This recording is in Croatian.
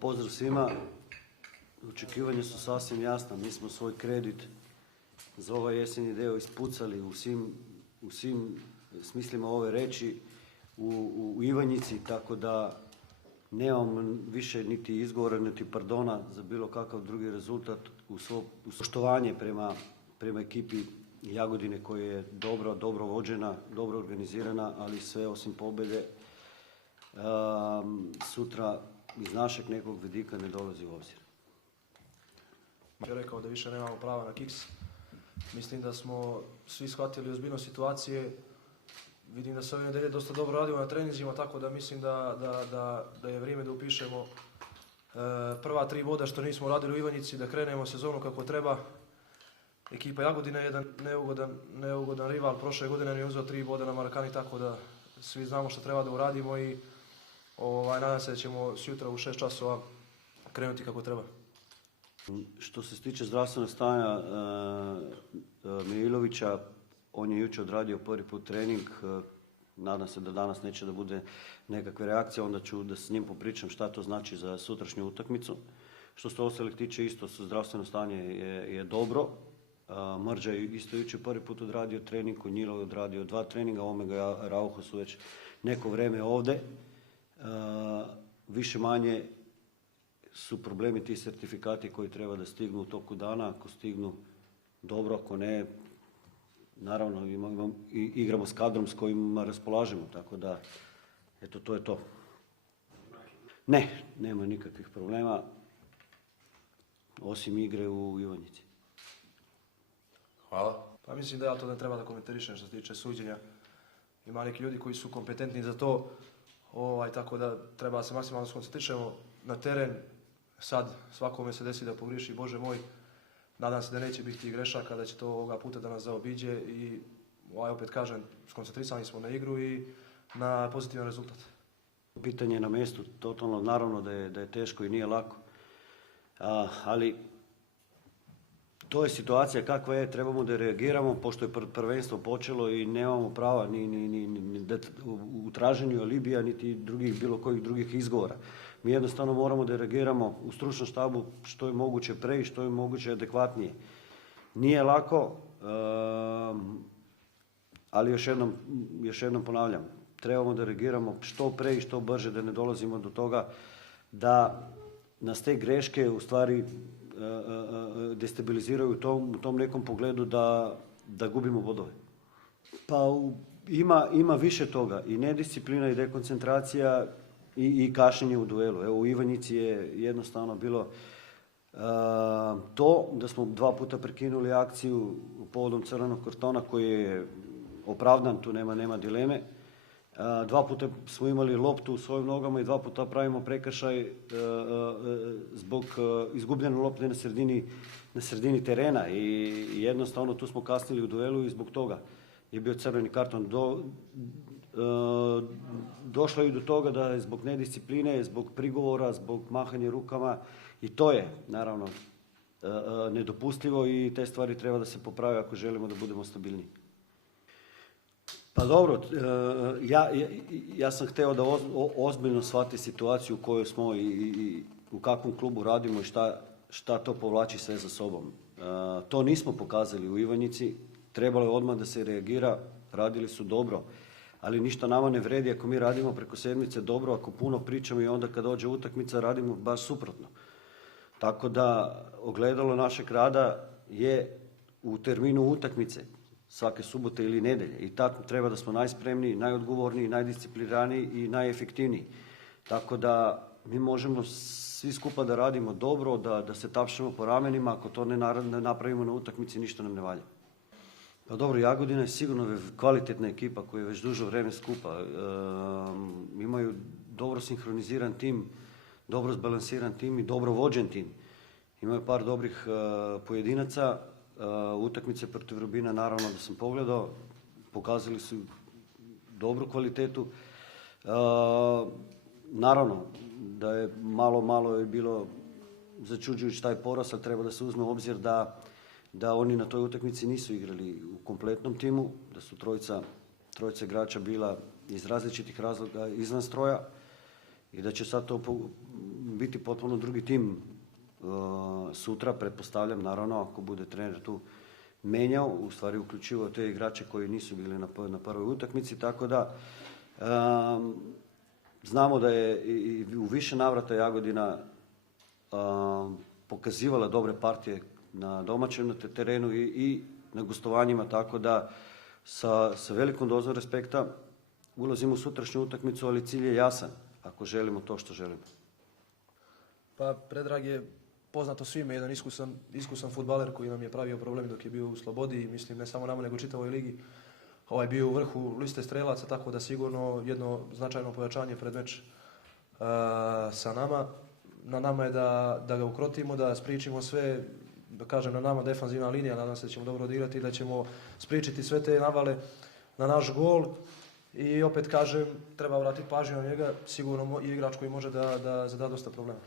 Pozdrav svima. Očekivanja su sasvim jasna. Mi smo svoj kredit za ovaj jesenji deo ispucali u svim smislima ove reči u Ivanjici, tako da nemam više niti izgovora, niti pardona za bilo kakav drugi rezultat uz poštovanje prema ekipi Jagodine koja je dobro vođena, dobro organizirana, ali sve osim pobjede sutra iz našeg nekog vidika ne dolazi u obzir. Je rekao da više nemamo prava na kiks. Mislim da smo svi shvatili ozbiljnost situacije. Vidim da se ove nedelje dosta dobro radimo na treninzima, tako da mislim da je vrijeme da upišemo prva 3 boda što nismo radili u Ivanjici, da krenemo sezonu kako treba. Ekipa Jagodina je jedan neugodan rival. Prošle godine nam je uzeo 3 boda na Marakani, tako da svi znamo što treba da uradimo i nadam se da ćemo sutra u 6 časova krenuti kako treba. Što se tiče zdravstvenog stanja Mililovića, on je jučer odradio prvi put trening. Nadam se da danas neće da bude nekakve reakcije, onda ću da s njim popričam šta to znači za sutrašnju utakmicu. Što se ostalih tiče, isto zdravstveno stanje je dobro. Mrđa je isto jučer prvi put odradio trening, Konjilo je odradio 2 treninga, Omega i Rauho su već neko vreme ovde. Više manje su problemi ti sertifikati koji treba da stignu u toku dana. Ako stignu dobro, ako ne, naravno igramo s kadrom s kojim raspolažemo, tako da eto, to je to. Ne, nema nikakvih problema osim igre u Ivanjici. Hvala. Pa mislim da ja to ne treba da komentarišem što se tiče suđenja. Ima neki ljudi koji su kompetentni za to, tako da treba da se maksimalno skoncentrišemo na teren. Sad svakome se desi da pogriješi, Bože moj. Nadam se da neće biti grešaka, da će to ovoga puta da nas zaobiđe i opet kažem, skoncentrisani smo na igru i na pozitivan rezultat. Pitanje je na mjestu, totalno, naravno da je teško i nije lako, ali to je situacija kakva je, trebamo da reagiramo pošto je prvenstvo počelo i nemamo prava ni u traženju alibija niti bilo kojih drugih izgovora. Mi jednostavno moramo da reagiramo u stručnom štabu što je moguće pre i što je moguće adekvatnije. Nije lako, ali još jednom ponavljam, trebamo da reagiramo što pre i što brže, da ne dolazimo do toga da nas te greške u stvari destabiliziraju u tom nekom pogledu da gubimo bodove. Pa ima više toga, i nedisciplina i dekoncentracija i kašnjenje u duelu. Evo, u Ivanjici je jednostavno bilo to da smo 2 puta prekinuli akciju povodom crvenog kartona koji je opravdan, tu nema dileme. 2 puta smo imali loptu u svojim nogama i 2 puta pravimo prekršaj zbog izgubljene lopte na sredini terena i jednostavno tu smo kasnili u duelu i zbog toga je bio crveni karton. Došlo je do toga da je zbog nediscipline, zbog prigovora, zbog mahanja rukama i to je naravno nedopustivo i te stvari treba da se poprave ako želimo da budemo stabilniji. Pa dobro, ja sam hteo da ozbiljno shvati situaciju u kojoj smo i u kakvom klubu radimo i šta to povlači sve za sobom. To nismo pokazali u Ivanjici, trebalo je odmah da se reagira, radili su dobro, ali ništa nama ne vredi ako mi radimo preko sedmice dobro, ako puno pričamo i onda kad dođe utakmica radimo baš suprotno. Tako da ogledalo našeg rada je u terminu utakmice, svake subote ili nedelje. I tako treba da smo najspremniji, najodgovorniji, najdiscipliniraniji i najefektivniji. Tako da mi možemo svi skupa da radimo dobro, da se tapšemo po ramenima, ako to ne napravimo na utakmici, ništa nam ne valja. Pa dobro, Jagodina je sigurno kvalitetna ekipa koja je već duže vreme skupa. Imaju dobro sinhroniziran tim, dobro zbalansiran tim i dobro vođen tim. Imaju par dobrih pojedinaca. Utakmice protiv Rubina, naravno da sam pogledao, pokazali su dobru kvalitetu. Naravno da je malo je bilo začuđujući taj poraz, ali treba da se uzme u obzir da oni na toj utakmici nisu igrali u kompletnom timu, da su trojica igrača bila iz različitih razloga izvan stroja i da će sad to biti potpuno drugi tim sutra, pretpostavljam, naravno, ako bude trener tu menjao, u stvari uključivao te igrače koji nisu bili na prvoj utakmici, tako da znamo da je i u više navrata Jagodina pokazivala dobre partije na domaćem terenu i na gostovanjima, tako da sa velikom dozom respekta ulazimo u sutrašnju utakmicu, ali cilj je jasan ako želimo to što želimo. Pa Predrag je poznato svime, jedan iskusan fudbaler koji nam je pravio problem dok je bio u Slobodi, mislim ne samo nama nego čitavoj ligi. Bio u vrhu liste strelaca, tako da sigurno jedno značajno pojačanje pred meč sa nama. Na nama je da ga ukrotimo, da spričimo sve, da kažem na nama defanzivna linija, nadam se da ćemo dobro odigrati i da ćemo spričiti sve te navale na naš gol. I opet kažem, treba vratiti pažnju na njega, sigurno je igrač koji može da zada dosta problema.